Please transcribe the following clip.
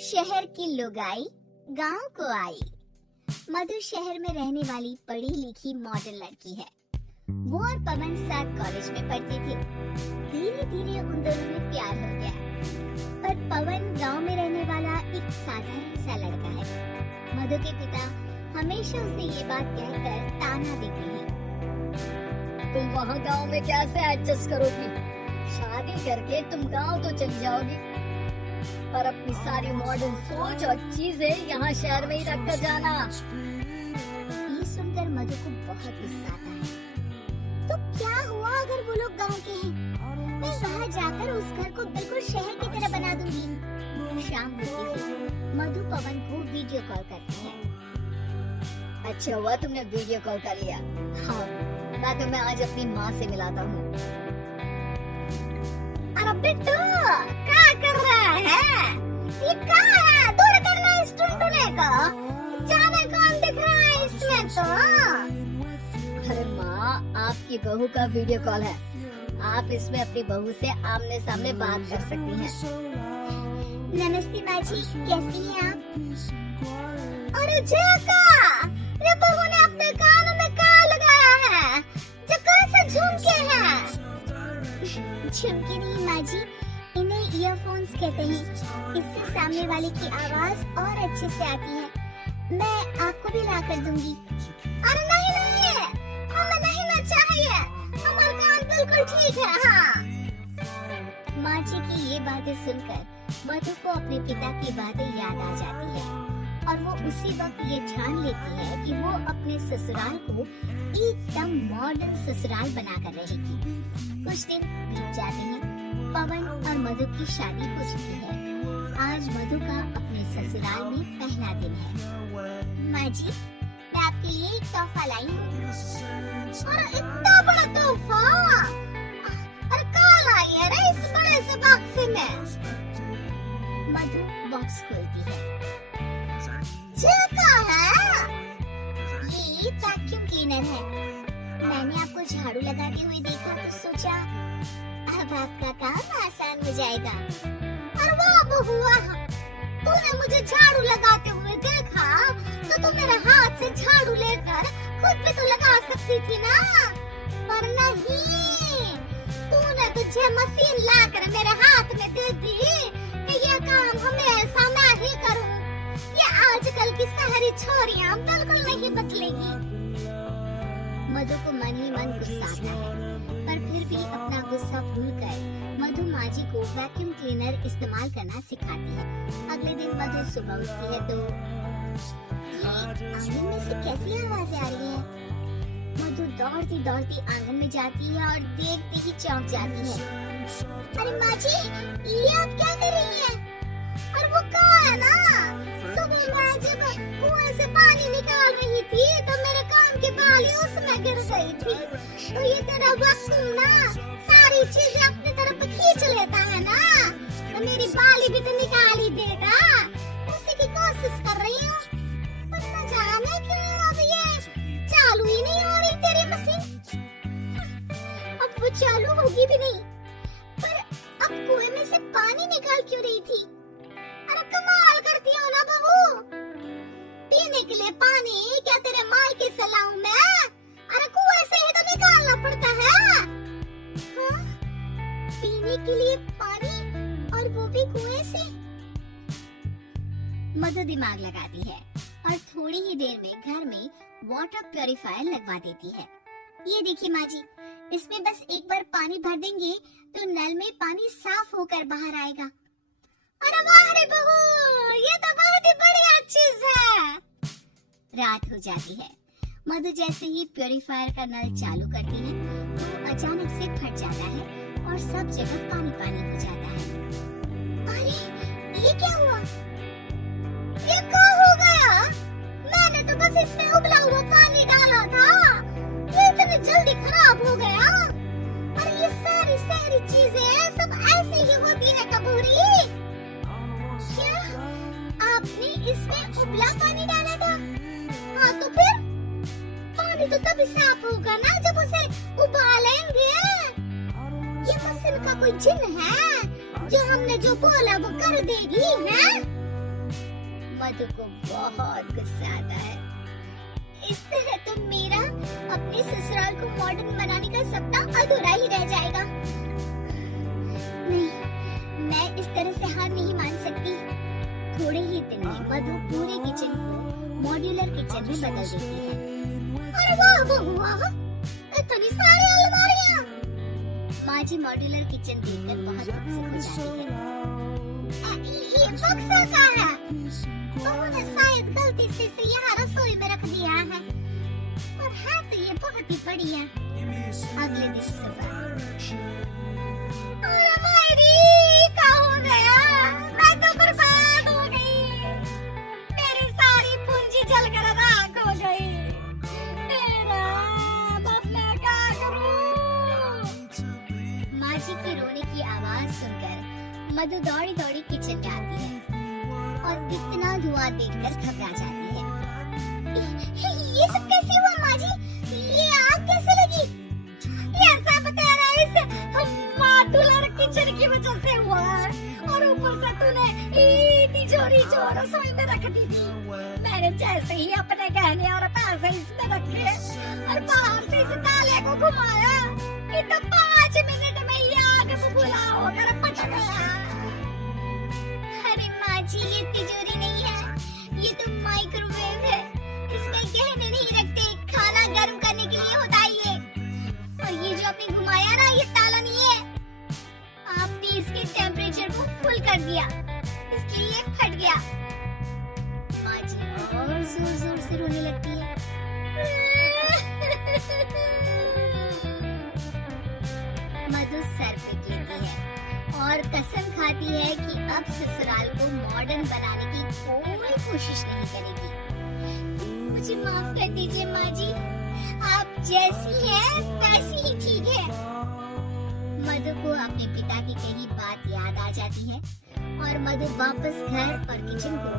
शहर की लुगाई गांव को आई। मधु शहर में रहने वाली पढ़ी लिखी मॉडल लड़की है। वो और पवन साथ कॉलेज में पढ़ती थी। धीरे धीरे उन दोनों में प्यार हो गया। पर पवन गांव में रहने वाला एक साधारण सा लड़का है। मधु के पिता हमेशा उसे ये बात कहकर ताना देते हैं, तुम वहाँ गांव में कैसे एडजस्ट करोगी? शादी करके तुम गांव तो चली जाओगी, पर अपनी सारी मॉडर्न सोच और चीजें यहाँ शहर में ही रख कर जाना। ये सुनकर मधु को बहुत गुस्सा आता है। तो क्या हुआ अगर वो लोग गांव के हैं? मैं वहाँ जाकर उस घर को बिल्कुल शहर की तरह बना दूंगी। शाम होती है, मधु पवन को वीडियो कॉल करती है। अच्छा हुआ तुमने वीडियो कॉल कर लिया। हाँ, मैं तुम्हें आज अपनी माँ से मिलाता हूँ। अरे बिट्टू, क्या कर रहा है? ये क्या है? दूर करना इस टुनटुने को। जाने कौन दिख रहा है इसमें तो? अरे माँ, आपकी बहू का वीडियो कॉल है। आप इसमें अपनी बहू से आमने सामने बात कर सकती हैं। नमस्ते बाजी, कैसी हैं आप? अरे जका, ये बहू ने अपने कानों में क्या लगाया है? जका से झुमके हैं। झुमके नहीं माँ जी, इन्हें ईयरफोन्स कहते हैं। इससे सामने वाले की आवाज और अच्छे से आती है। मैं आपको भी ला कर दूंगी। अरे नहीं नहीं, हमें नहीं ना चाहिए, हमारा कान बिल्कुल ठीक है। हाँ। माँ जी की ये बातें सुनकर मधु को अपने पिता की बातें याद आ जाती है और वो उसी वक्त ये ठान लेती है कि वो अपने ससुराल को एकदम मॉडर्न ससुराल बनाकर रहेगी। कुछ दिन बीत जाते हैं। पवन और मधु की शादी हो चुकी है। आज मधु का अपने ससुराल में पहला दिन है। माँ जी, मैं आपके लिए एक तोहफा लाई हूँ। और इतना बड़ा तोहफा? अरे कहाँ लाई है रे इस बड़े से बॉक्स में? मधु बॉक्स खोलती है। ये क्या है? ये वैक्यूम क्लीनर है। मैंने आपको झाड़ू लगाते हुए देखा तो सोचा अब आपका काम आसान हो जाएगा। और वो बहुआ, तूने मुझे झाड़ू लगाते हुए देखा तो तू मेरे हाथ से झाड़ू लेकर खुद भी तो लगा सकती थी ना। पर नहीं, तूने तुझे मशीन लाकर मेरे हाथ में दे दी कि ये काम हमेशा मैं ही करूं। ये आजकल की शहरी छोरियां बिल्कुल नहीं बदलेगी। मधु को मन ही मन गुस्सा आता है, पर फिर भी अपना गुस्सा भूलकर मधु माँ जी को वैक्यूम क्लीनर इस्तेमाल करना सिखाती है। अगले दिन मधु सुबह उठती है तो ये आंगन में से कैसी आवाजें आ रही है? मधु दौड़ती दौड़ती आंगन में जाती है और देखते ही चौंक जाती है। अरे माँ जी, ये आप क्या कर रही हैं? और वो कहाँ है ना? सुबह मैं जब कुएं से पानी निकाल रही थी तो मेरे कान की बाली उसमें गिर गई थी। तो ये तेरा वैक्यूम ना सारी चीजें अपनी तरफ खींच लेता है ना, तो मेरी बाली भी तो निकाल ही देगा। उसी की कोशिश कर रही हूँ, पर न जाने क्यों अब ये चालू ही नहीं हो रही तेरी मशीन। अब वो चालू होगी भी नहीं, पर अब कुएं में से पानी निकाल क्यों रही थी? अरे कमाल करती हो ना बहू। पीने के लिए पानी क्या तेरे मायके से लाऊं मैं? अरे कुएं से ही तो निकालना पड़ता है। हाँ? पीने के लिए पानी और वो भी कुएं से? मधु दिमाग लगाती है और थोड़ी ही देर में घर में वाटर प्यूरिफायर लगवा देती है। ये देखिए माँ जी, इसमें बस एक बार पानी भर देंगे तो नल में पानी साफ होकर बाहर आएगा। अरे वाह रे बहू, ये तो बहुत ही बढ़िया चीज है। रात हो जाती है। मधु जैसे ही प्यूरिफायर का नल चालू करती है तो अचानक से फट जाता है और सब जगह पानी पानी हो जाता है। अरे ये क्या हुआ? ये क्या हो गया? मैंने तो बस इसमें उबला हुआ पानी डाला था, ये इतनी जल्दी खराब हो गया। और ये सारी सारी चीजें सब ऐसी ही होती है कपूरी। क्या आपने इसमें उबला पानी डाला था? हाँ तो फिर पानी तो तभी साफ होगा ना जब उसे उबालेंगे। ये मशीन का कोई जिन है जो हमने जो बोला वो कर देगी है? मधु को बहुत गुस्सा आता है। इस तरह तो मेरा अपने ससुराल को मॉडर्न बनाने का सपना अधूरा ही रह जाएगा। नहीं, मैं इस तरह से हार नहीं मान सकती। थोड़े ही दिन में मधु पूरे किचन को मॉड्यूलर किचन में बदल देती है। अरे वाह वाह, इतनी सारी अलमारियां! माँ जी मॉड्यूलर किचन देखकर बहुत उत्सुक हो जाती है। ये बक्सा का है? बहू ने शायद गलती से इसे यहाँ रसोई में रख दिया है, और है तो ये बहुत ही बढ़िया। अगले दिन सुबह, अरे मेरी क्या हो गया? मैं तो बर्बाद हो गई। मेरी सारी पूंजी जलकर राख हो गई। मेरा अब मैं क्या करूं? माँ जी की रोने की आवाज सुनकर मधु दौड़ी दौड़ी किचन में आती है और इतना धुआं देखकर घबरा जाती है। ये सब कैसे हुआ माँ जी? ये आग कैसे लगी? ये सब तेरा इस मॉड्यूलर किचन की वजह से हुआ है, और ऊपर से तूने तिजोरी जो रसोई में रख दी थी। मैंने जैसे ही अपने गहने और पैसे इसमें रखे और बाहर से इस ताले को घुमाया, तो 5 मिनट में ये आग बुझा होकर पटक गया। अरे माँ जी, ये तिजोरी नहीं है, ये तो माइक्रोवेव है। इसमें गहने नहीं रखते, खाना गर्म करने के लिए होता है ये। और ये जो आपने घुमाया ना, ये ताला नहीं है। आपने इसके टेम्परेचर को फुल कर दिया, इसलिए ये फट गया। माँ जी और जोर जोर से रोने लगती है। मधु सर पीट लेती है और कसम खाती है कि अब ससुराल को मॉडर्न बनाने की कोई कोशिश नहीं करेगी। मुझे माफ कर दीजिए माँ जी, आप जैसी हैं वैसी ही ठीक है। मधु को अपने पिता की कही बात याद आ जाती है और मधु वापस घर और किचन को